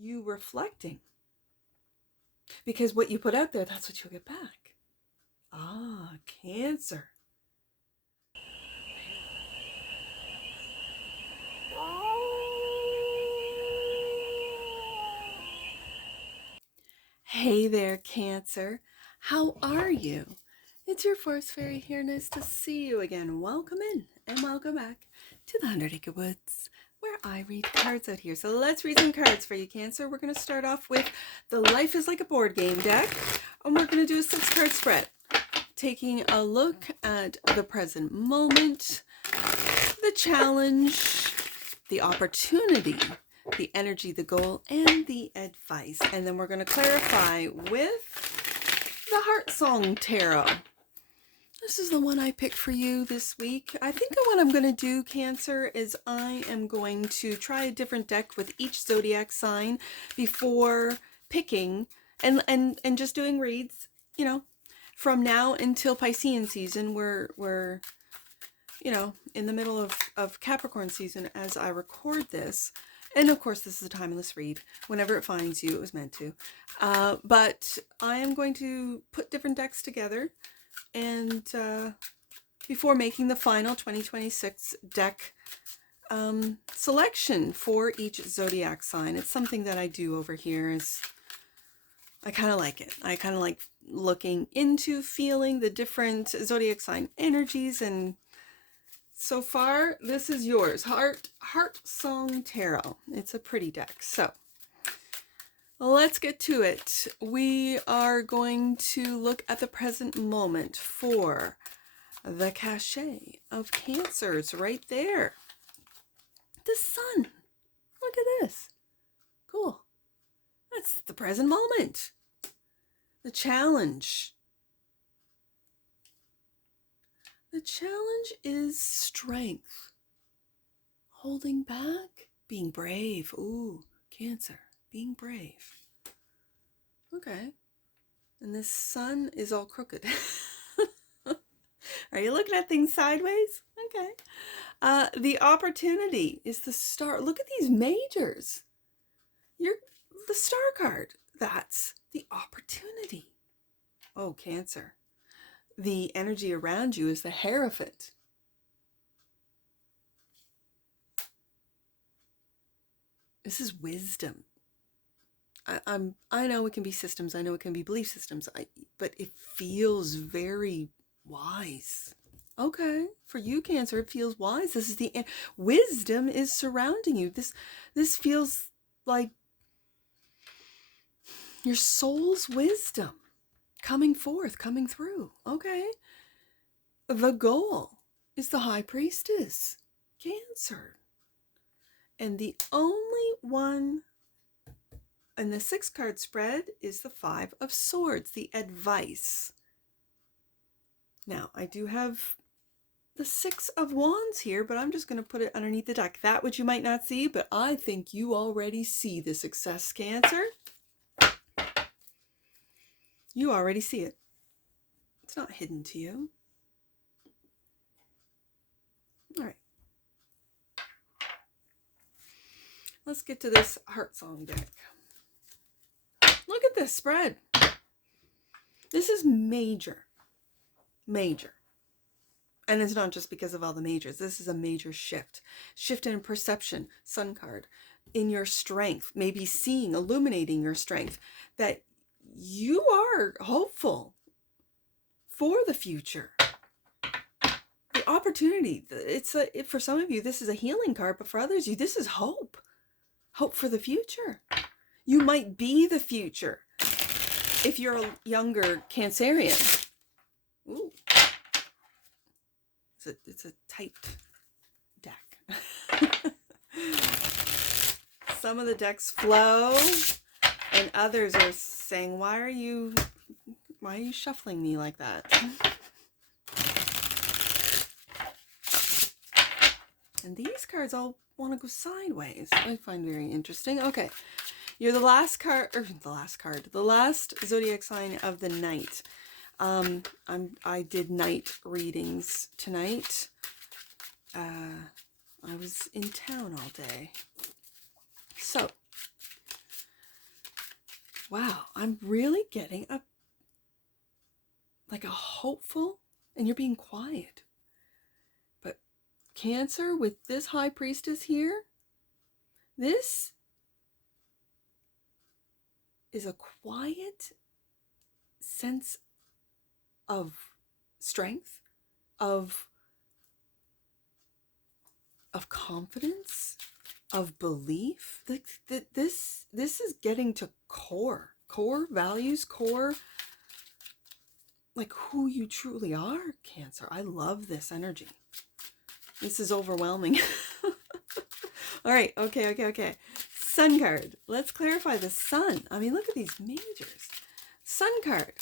you reflecting? Because what you put out there, that's what you'll get back. Ah, Cancer. Hey there, Cancer. How are you? It's your Forest Fairy here. Nice to see you again. Welcome in and welcome back to the 100 Acre Woods, where I read cards out here. So let's read some cards for you, Cancer. We're going to start off with the Life is Like a Board Game deck, and we're going to do a 6-card spread, taking a look at the present moment, the challenge, the opportunity, the energy, the goal, and the advice. And then we're going to clarify with the HEARTSONG Tarot. This is the one I picked for you this week. I think what I'm going to do, Cancer, is I am going to try a different deck with each zodiac sign before picking and just doing reads, you know, from now until Piscean season. We're you know, in the middle of Capricorn season as I record this. And of course, this is a timeless read. Whenever it finds you, it was meant to. But I am going to put different decks together and before making the final 2026 deck selection for each zodiac sign. It's something that I do over here. I kind of like it. I kind of like looking into, feeling the different zodiac sign energies, and so far, this is yours, HEARTSONG Tarot. It's a pretty deck. So let's get to it. We are going to look at the present moment for the cachet of Cancers right there. The sun. Look at this. Cool. That's the present moment. The challenge. The challenge is strength. Holding back, being brave. Ooh, Cancer, being brave. Okay. And this sun is all crooked. Are you looking at things sideways? Okay. The opportunity is the star. Look at these majors. You're the star card. That's the opportunity. Oh, Cancer. The energy around you is the Hierophant. This is wisdom. I know it can be systems. I know it can be belief systems. But it feels very wise. Okay, for you, Cancer, it feels wise. This is the wisdom is surrounding you. This feels like your soul's wisdom coming forth, coming through. Okay. The goal is the High Priestess, Cancer. And the only one in the 6-card spread is the 5 of Swords, the advice. Now, I do have the 6 of Wands here, but I'm just going to put it underneath the deck. That which you might not see, but I think you already see the success, Cancer. You already see it. It's not hidden to you. All right. Let's get to this HEARTSONG deck. Look at this spread. This is major. Major. And it's not just because of all the majors. This is a major shift. Shift in perception, Sun card, in your strength, maybe seeing, illuminating your strength, that you are hopeful for the future. The opportunity, for some of you, this is a healing card, but for others, this is hope. Hope for the future. You might be the future if you're a younger Cancerian. Ooh. It's a tight deck. Some of the decks flow, and others are saying, why are you shuffling me like that? And these cards all want to go sideways. I find very interesting. Okay. You're the last zodiac sign of the night. I did night readings tonight. I was in town all day. So, Wow, I'm really getting a hopeful, and you're being quiet. But Cancer, with this High Priestess here, this is a quiet sense of strength, of confidence, of belief. This is getting to core values, core, like who you truly are, Cancer. I love this energy. This is overwhelming. All right, okay. Sun card. Let's clarify the sun. I mean, look at these majors. Sun card.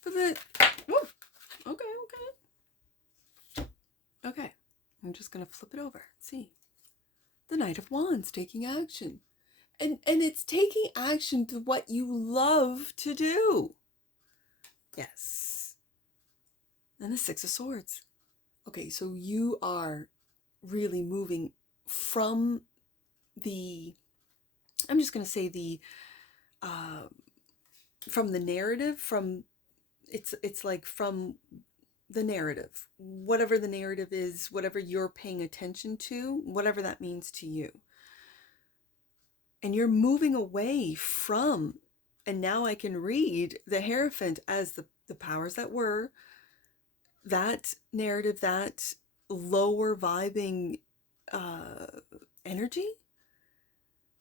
For the... Whoa. Okay. I'm just going to flip it over. See. The Knight of Wands taking action. And it's taking action to what you love to do. Yes. And the Six of Swords. Okay, so you are really moving from the... I'm just going to say from the narrative, from... It's like from the narrative, whatever the narrative is, whatever you're paying attention to, whatever that means to you. And you're moving away from, and now I can read the Hierophant as the powers that were, that narrative, that lower vibing energy,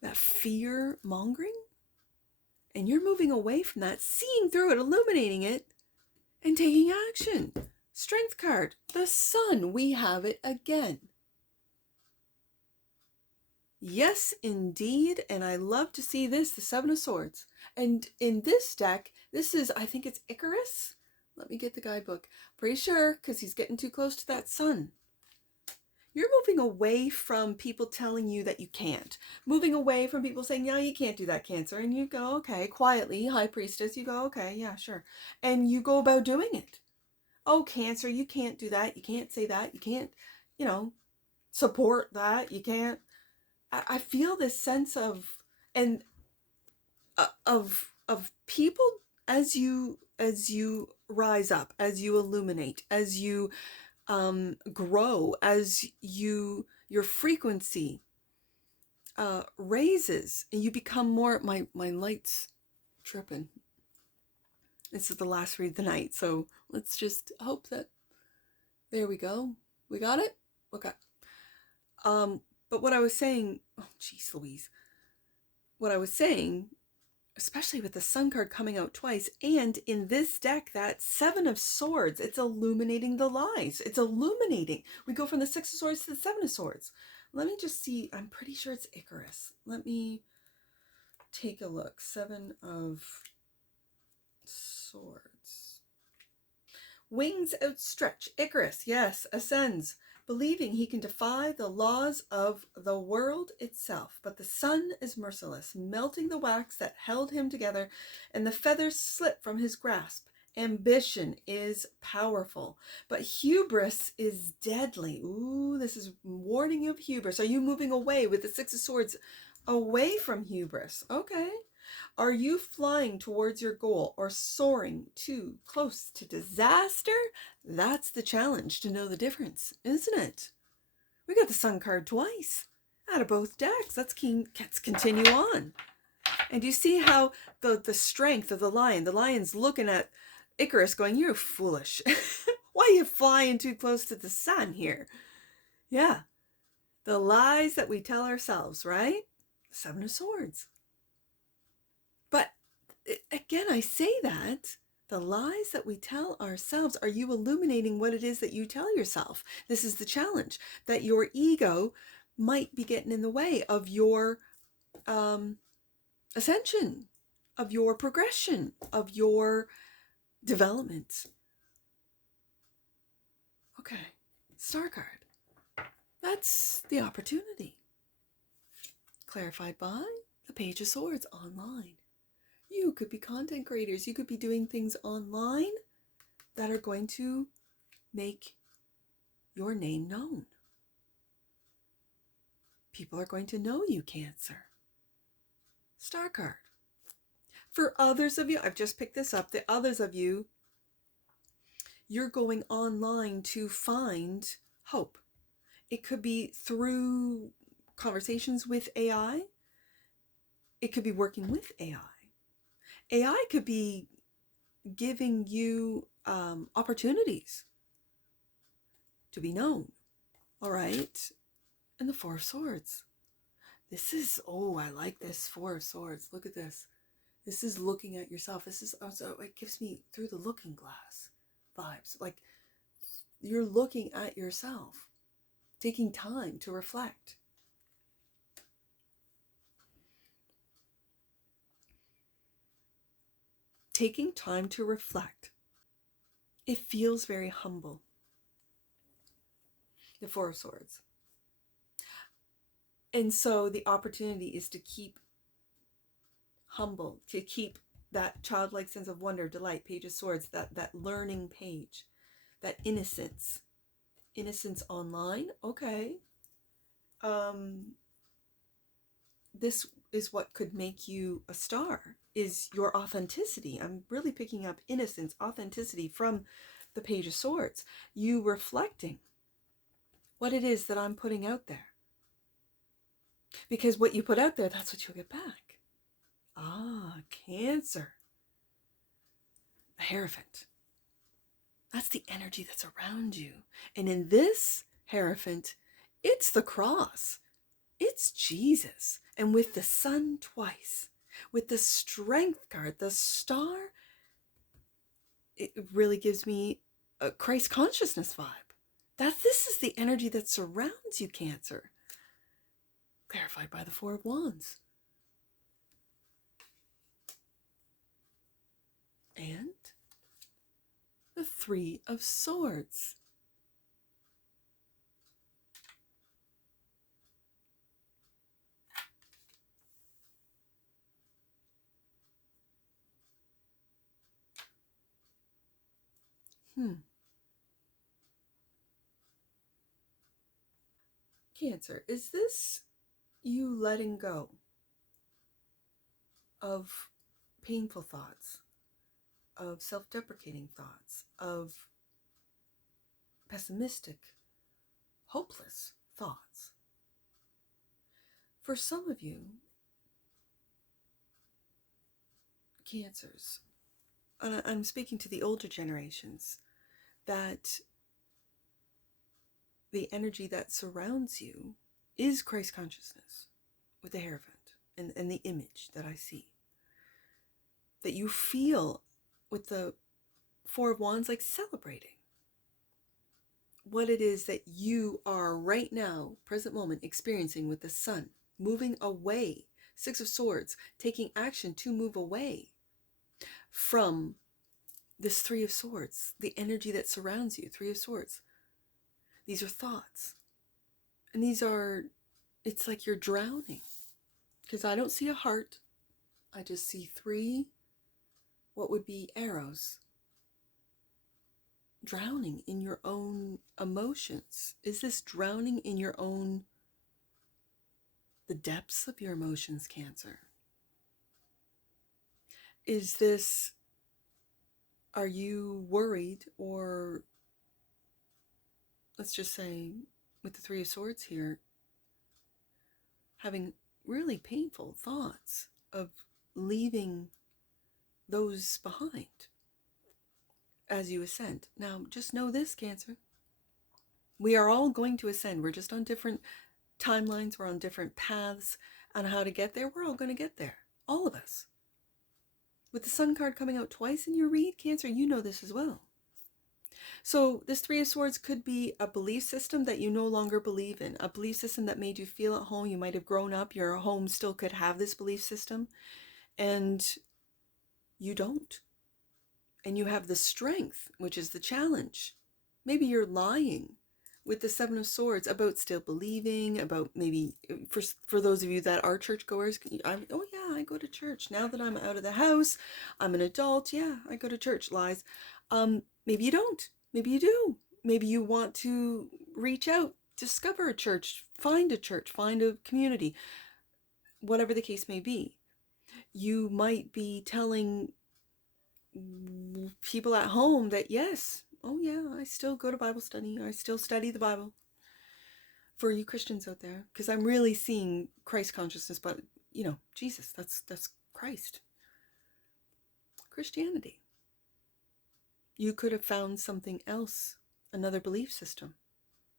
that fear mongering. And you're moving away from that, seeing through it, illuminating it, and taking action. Strength card, the Sun, we have it again. Yes, indeed, and I love to see this, the Seven of Swords. And in this deck, this is, I think it's Icarus. Let me get the guidebook. Pretty sure, because he's getting too close to that Sun. You're moving away from people telling you that you can't. Moving away from people saying, yeah, you can't do that, Cancer. And you go, okay, quietly, High Priestess, you go, okay, yeah, sure. And you go about doing it. Oh, Cancer, you can't do that. You can't say that. You can't, support that. You can't. I feel this sense of, and of people, as you rise up, as you illuminate, as you grow, as your frequency raises, and you become more... my light's tripping. This is the last read of the night, so let's just hope that... There we go. We got it? Okay. But what I was saying... Oh, geez Louise. What I was saying, especially with the Sun card coming out twice, and in this deck, that Seven of Swords, it's illuminating the lies. It's illuminating. We go from the Six of Swords to the Seven of Swords. Let me just see. I'm pretty sure it's Icarus. Let me take a look. Seven of Swords. Wings outstretched. Icarus, yes, ascends, believing he can defy the laws of the world itself. But the sun is merciless, melting the wax that held him together, and the feathers slip from his grasp. Ambition is powerful, but hubris is deadly. Ooh, this is warning you of hubris. Are you moving away with the Six of Swords, away from hubris? Okay. Are you flying towards your goal or soaring too close to disaster? That's the challenge, to know the difference, isn't it? We got the Sun card twice out of both decks. Let's continue on. And you see how the strength of the lion's looking at Icarus going, you're foolish. Why are you flying too close to the sun here? Yeah. The lies that we tell ourselves, right? Seven of Swords. But again, I say that the lies that we tell ourselves, are you illuminating what it is that you tell yourself? This is the challenge, that your ego might be getting in the way of your ascension, of your progression, of your development. Okay, Star card. That's the opportunity. Clarified by the Page of Swords online. You could be content creators. You could be doing things online that are going to make your name known. People are going to know you, Cancer. Star card. For others of you, I've just picked this up, the others of you, you're going online to find hope. It could be through conversations with AI. It could be working with AI. AI could be giving you opportunities to be known. All right. And the Four of Swords. This is, oh, I like this Four of Swords. Look at this. This is looking at yourself. This is also, it gives me through the looking glass vibes. Like you're looking at yourself, taking time to reflect. Taking time to reflect. It feels very humble. The Four of Swords. And so the opportunity is to keep humble, to keep that childlike sense of wonder, delight, Page of Swords, that learning page, that innocence. Innocence online, okay. This is what could make you a star, is your authenticity. I'm really picking up innocence, authenticity from the Page of Swords. You reflecting what it is that I'm putting out there. Because what you put out there, that's what you'll get back. Ah, Cancer. The Hierophant. That's the energy that's around you. And in this Hierophant, it's the cross. It's Jesus. And with the sun twice, with the Strength card, the star, it really gives me a Christ consciousness vibe. This is the energy that surrounds you, Cancer. Clarified by the Four of Wands. And the Three of Swords. Cancer, is this you letting go of painful thoughts, of self-deprecating thoughts, of pessimistic, hopeless thoughts? For some of you, Cancers, and I'm speaking to the older generations, that the energy that surrounds you is Christ consciousness with the Hierophant and the image that I see. That you feel with the Four of Wands like celebrating what it is that you are right now, present moment, experiencing with the sun, moving away. Six of Swords, taking action to move away from this Three of Swords, the energy that surrounds you. Three of Swords. These are thoughts. And these are, it's like you're drowning. Because I don't see a heart. I just see three, what would be arrows. Drowning in your own emotions. Is this drowning in your own, the depths of your emotions, Cancer? Is this, are you worried, or let's just say with the Three of Swords here, having really painful thoughts of leaving those behind as you ascend? Now, just know this, Cancer. We are all going to ascend. We're just on different timelines. We're on different paths on how to get there. We're all going to get there. All of us. With the Sun card coming out twice in your read, Cancer, you know this as well. So this Three of Swords could be a belief system that you no longer believe in, a belief system that made you feel at home. You might have grown up, your home still could have this belief system, and you don't. And you have the strength, which is the challenge. Maybe you're lying with the Seven of Swords about still believing, about maybe, for those of you that are churchgoers, oh yeah, I go to church. Now that I'm out of the house, I'm an adult, yeah, I go to church. Lies. Maybe you don't. Maybe you do. Maybe you want to reach out, discover a church, find a community, whatever the case may be. You might be telling people at home that, yes, oh yeah, I still go to Bible study. I still study the Bible. For you Christians out there, because I'm really seeing Christ consciousness, but Jesus, that's Christ. Christianity. You could have found something else, another belief system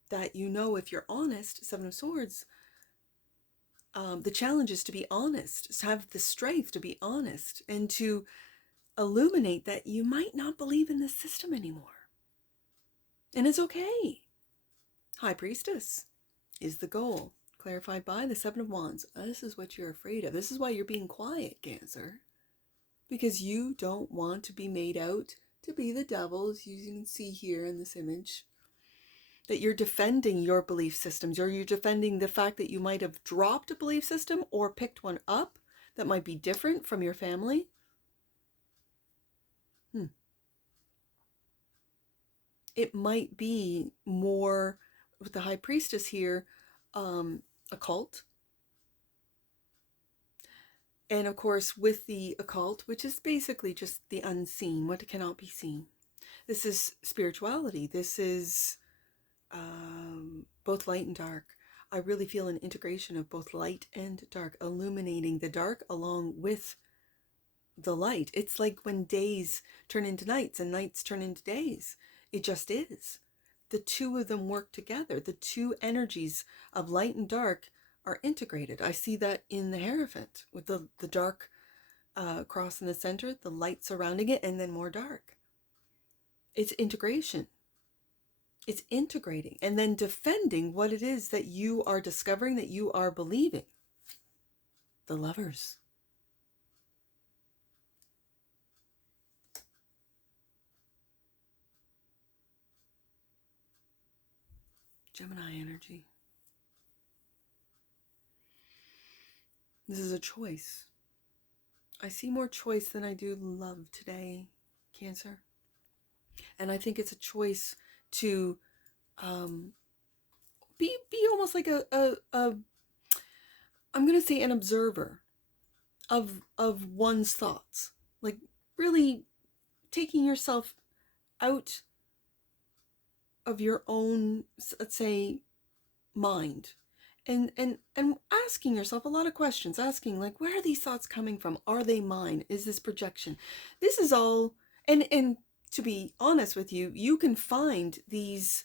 that, if you're honest, Seven of Swords, the challenge is to be honest, to have the strength to be honest and to illuminate that you might not believe in this system anymore. And it's okay. High Priestess is the goal, clarified by the Seven of Wands. This is what you're afraid of. This is why you're being quiet, Cancer. Because you don't want to be made out to be the devil, as you can see here in this image. That you're defending your belief systems, or you're defending the fact that you might have dropped a belief system or picked one up that might be different from your family. It might be more, with the High Priestess here, occult. And of course, with the occult, which is basically just the unseen, what cannot be seen. This is spirituality. This is both light and dark. I really feel an integration of both light and dark, illuminating the dark along with the light. It's like when days turn into nights and nights turn into days. It just is. The two of them work together. The two energies of light and dark are integrated. I see that in the Hierophant with the dark cross in the center, the light surrounding it, and then more dark. It's integration. It's integrating and then defending what it is that you are discovering, that you are believing. The Lovers. Gemini energy. This is a choice. I see more choice than I do love today, Cancer. And I think it's a choice to be almost like I'm going to say an observer of one's thoughts. Like really taking yourself out of your own, let's say, mind, and asking yourself a lot of questions, asking like, where are these thoughts coming from? Are they mine? Is this projection? This is all, and to be honest with you, you can find these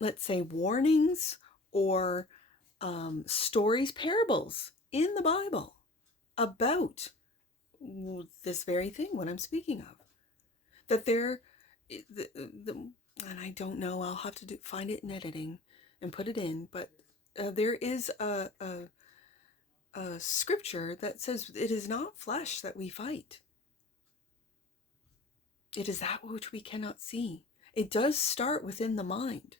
let's say warnings or stories, parables in the Bible about this very thing, what I'm speaking of. That and I don't know, I'll have to find it in editing and put it in, but there is a scripture that says it is not flesh that we fight. It is that which we cannot see. It does start within the mind.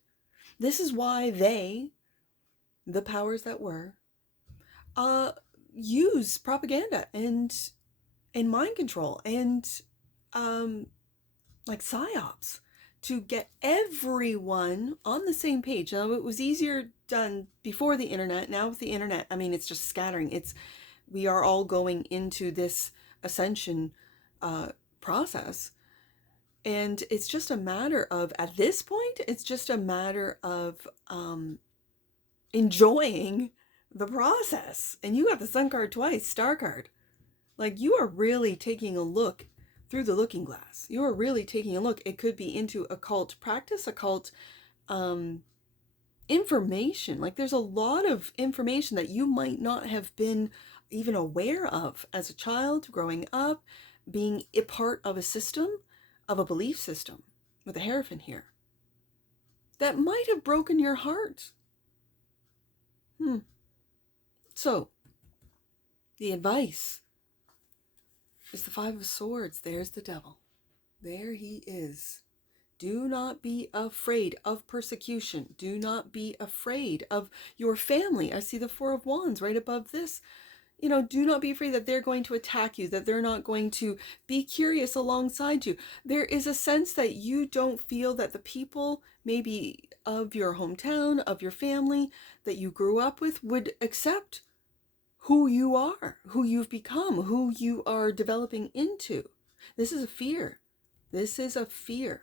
This is why the powers that were, use propaganda and mind control and like psyops to get everyone on the same page. Now, it was easier done before the internet. Now with the internet, I mean, it's just scattering. We are all going into this ascension process. And it's just a matter of, at this point, it's just a matter of enjoying the process. And you got the Sun card twice, Star card. Like, you are really taking a look through the looking glass. You are really taking a look. It could be into occult practice, occult information. Like, there's a lot of information that you might not have been even aware of as a child, growing up, being a part of a system, of a belief system, with a Hierophant here, that might have broken your heart. So, the advice is the Five of Swords. There's the devil. There he is. Do not be afraid of persecution. Do not be afraid of your family. I see the Four of Wands right above this. Do not be afraid that they're going to attack you, that they're not going to be curious alongside you. There is a sense that you don't feel that the people maybe of your hometown, of your family, that you grew up with would accept who you are, who you've become, who you are developing into. This is a fear. This is a fear.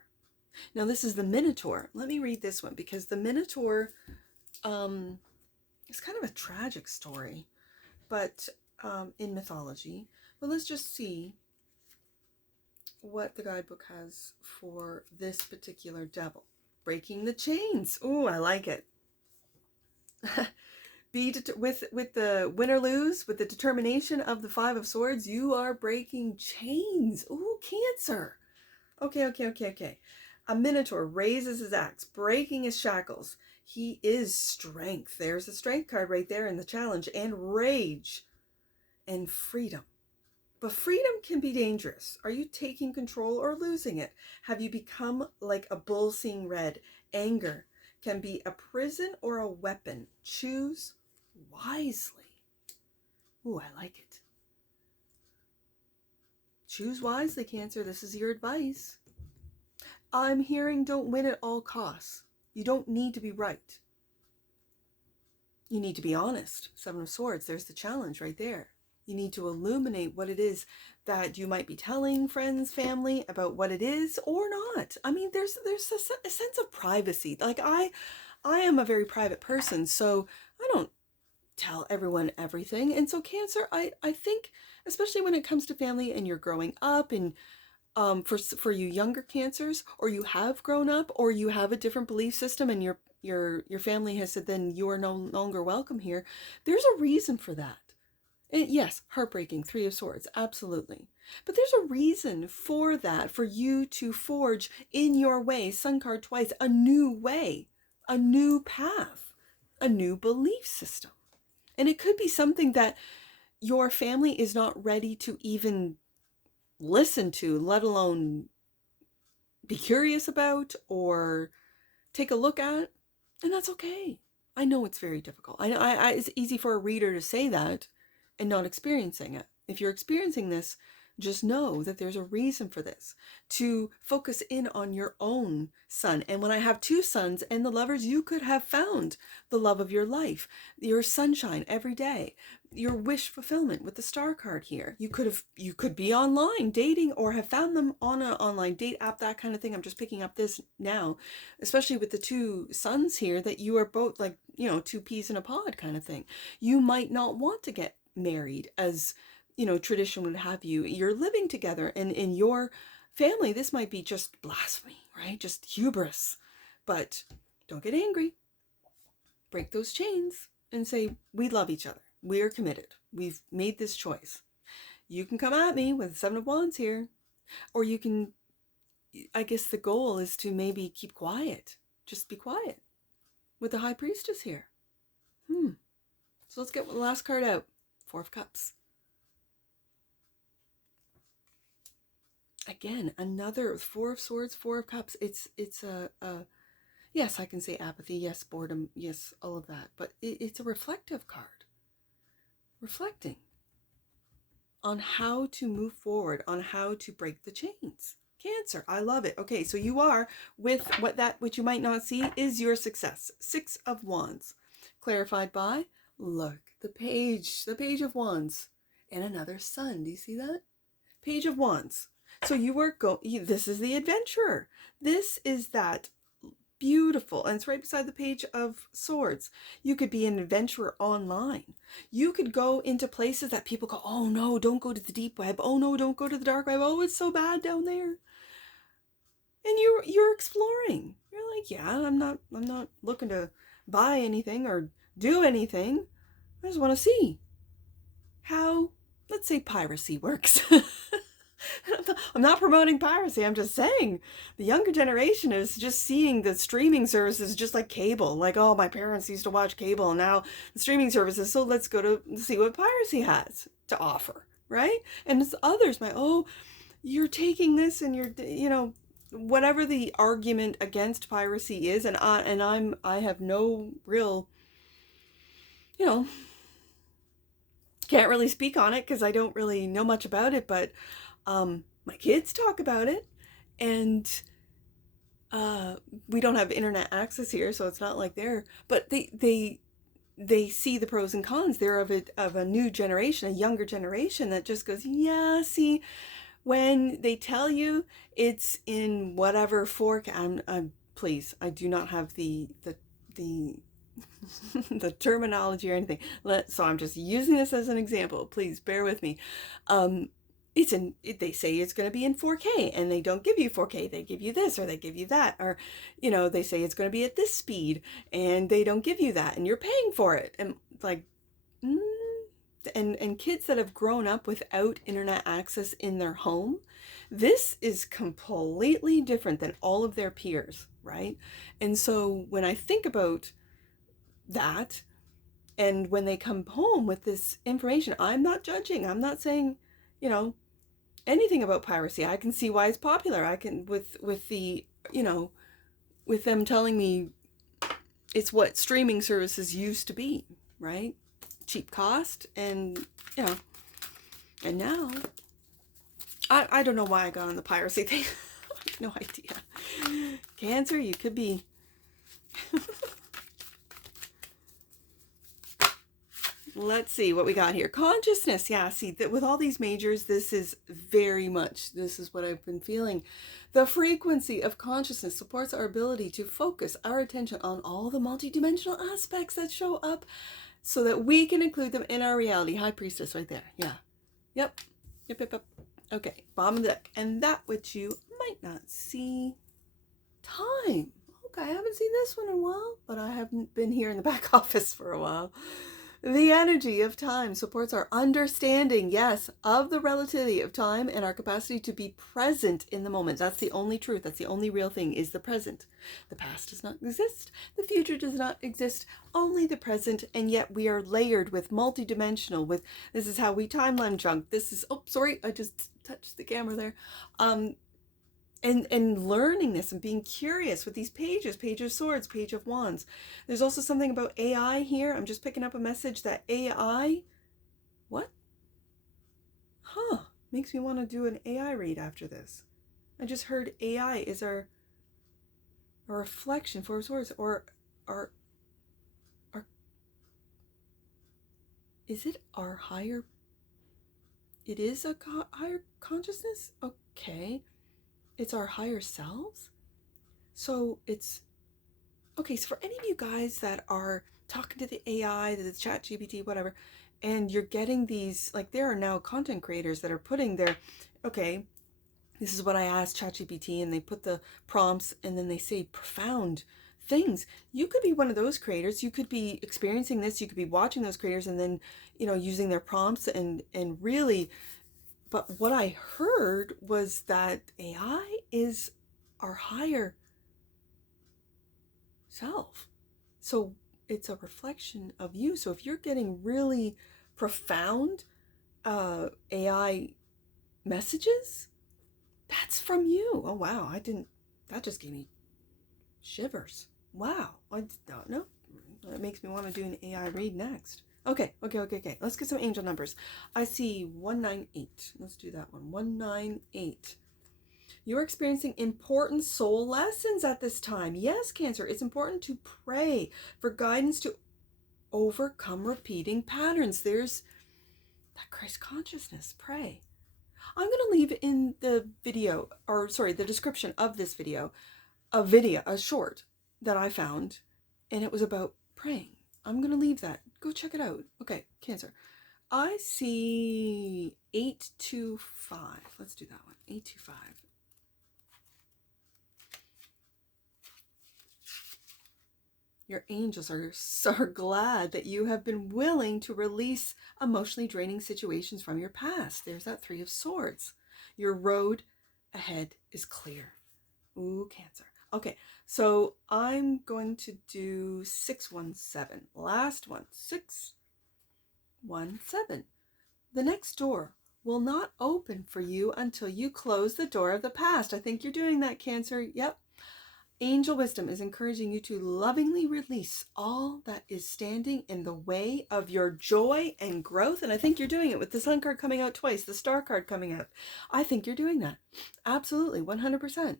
Now, this is the Minotaur. Let me read this one because the Minotaur is kind of a tragic story, but in mythology. But let's just see what the guidebook has for this particular devil. Breaking the chains. Oh, I like it. With the win or lose, with the determination of the Five of Swords, you are breaking chains. Ooh, Cancer. Okay. A Minotaur raises his axe, breaking his shackles. He is strength. There's a strength card right there in the challenge. And rage and freedom. But freedom can be dangerous. Are you taking control or losing it? Have you become like a bull seeing red? Anger can be a prison or a weapon. Choose wisely. Ooh, I like it. Choose wisely, Cancer. This is your advice. I'm hearing don't win at all costs. You don't need to be right. You need to be honest. Seven of Swords, there's the challenge right there. You need to illuminate what it is that you might be telling friends, family about what it is or not. I mean, there's a sense of privacy. Like I am a very private person, so I don't tell everyone everything. And so Cancer, I think, especially when it comes to family and you're growing up and for you younger Cancers, or you have grown up, or you have a different belief system and your family has said then you are no longer welcome here, there's a reason for that. And yes, heartbreaking, Three of Swords, absolutely. But there's a reason for that, for you to forge in your way, Sun card twice, a new way, a new path, a new belief system. And it could be something that your family is not ready to even listen to, let alone be curious about or take a look at. And that's okay. I know it's very difficult. I it's easy for a reader to say that and not experiencing it. If you're experiencing this, just know that there's a reason for this, to focus in on your own sun. And when I have two suns and the Lovers, you could have found the love of your life, your sunshine every day, your wish fulfillment with the Star card here. You could be online dating or have found them on an online date app, that kind of thing. I'm just picking up this now, especially with the two suns here, that you are both like, two peas in a pod kind of thing. You might not want to get married as tradition would have you. You're living together, and in your family this might be just blasphemy, right? Just hubris. But don't get angry. Break those chains and say, we love each other. We are committed. We've made this choice. You can come at me with Seven of Wands here, or you can, I guess the goal is to maybe keep quiet. Just be quiet with the High Priestess here. So let's get the last card out. Four of Cups. Again, another Four of Swords, Four of Cups. It's a yes, I can say apathy, yes, boredom, yes, all of that. But it's a reflective card. Reflecting on how to move forward, on how to break the chains. Cancer, I love it. Okay, so you are with what you might not see is your success. Six of Wands, clarified by, look, the Page of Wands, and another sun. Do you see that? Page of Wands. So this is the adventurer. This is that beautiful, and it's right beside the Page of Swords. You could be an adventurer online. You could go into places that people go, oh no, don't go to the deep web. Oh no, don't go to the dark web. Oh, it's so bad down there. And you're exploring. You're like, yeah, I'm not looking to buy anything or do anything. I just want to see how, let's say, piracy works. I'm not promoting piracy. I'm just saying the younger generation is just seeing the streaming services just like cable. Like, oh, my parents used to watch cable, and now the streaming services. So let's go to see what piracy has to offer, right? And it's others might, oh, you're taking this and you're, whatever the argument against piracy is, and I have no real, can't really speak on it because I don't really know much about it, but my kids talk about it, and we don't have internet access here, so it's not like but they they see the pros and cons. They're of a new generation, a younger generation that just goes, yeah, see, when they tell you it's in whatever fork, please, I do not have the the terminology or anything. So I'm just using this as an example. Please bear with me. They say it's going to be in 4K and they don't give you 4K. They give you this or they give you that, or they say it's going to be at this speed and they don't give you that and you're paying for it. And like mm, and kids that have grown up without internet access in their home, this is completely different than all of their peers, right? And so when I think about that, and when they come home with this information, I'm not judging. I'm not saying, anything about piracy. I can see why it's popular. I can with the, with them telling me it's what streaming services used to be, right? Cheap cost, and and now I don't know why I got on the piracy thing. I have no idea. Cancer, you could be let's see what we got here. Consciousness. Yeah, see that with all these majors, this is what I've been feeling. The frequency of consciousness supports our ability to focus our attention on all the multidimensional aspects that show up so that we can include them in our reality. High Priestess right there. Yeah. Yep. Yep. Okay. Bottom of the deck. And that which you might not see. Time. Okay, I haven't seen this one in a while, but I haven't been here in the back office for a while. The energy of time supports our understanding, yes, of the relativity of time and our capacity to be present in the moment. That's the only truth. That's the only real thing, is the present. The past does not exist. The future does not exist. Only the present. And yet we are layered with multidimensional, with this is how we timeline junk. This is, oh, sorry, I just touched the camera there. And learning this and being curious with these pages, Page of Swords, Page of Wands. There's also something about AI here. I'm just picking up a message that AI, what? Huh, makes me want to do an AI read after this. I just heard AI is our reflection, Four of Swords, or our, is it our higher, it is a higher consciousness? Okay. It's our higher selves. So it's, okay, so for any of you guys that are talking to the AI, the chat GPT, whatever, and you're getting these, like there are now content creators that are putting their, okay, this is what I asked ChatGPT, and they put the prompts and then they say profound things. You could be one of those creators. You could be experiencing this. You could be watching those creators and then, using their prompts and really, but what I heard was that AI is our higher self. So it's a reflection of you. So if you're getting really profound AI messages, that's from you. Oh, wow. That just gave me shivers. Wow. I don't know. That makes me want to do an AI read next. Okay. Let's get some angel numbers. I see 198. Let's do that one. 198. You're experiencing important soul lessons at this time. Yes, Cancer, it's important to pray for guidance to overcome repeating patterns. There's that Christ consciousness. Pray. I'm going to leave in the video, the description of this video, a short that I found, and it was about praying. I'm going to leave that. Go check it out. Okay, Cancer. I see 825. Let's do that one. 825. Your angels are so glad that you have been willing to release emotionally draining situations from your past. There's that Three of Swords. Your road ahead is clear. Ooh, Cancer. Okay, so I'm going to do 617. Last one, 617. The next door will not open for you until you close the door of the past. I think you're doing that, Cancer. Yep. Angel wisdom is encouraging you to lovingly release all that is standing in the way of your joy and growth. And I think you're doing it with the Sun card coming out twice, the Star card coming out. I think you're doing that. Absolutely, 100%.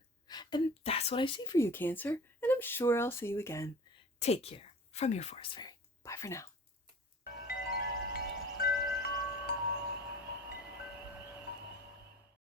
And that's what I see for you, Cancer. And I'm sure I'll see you again. Take care from your Forest Fairy. Bye for now.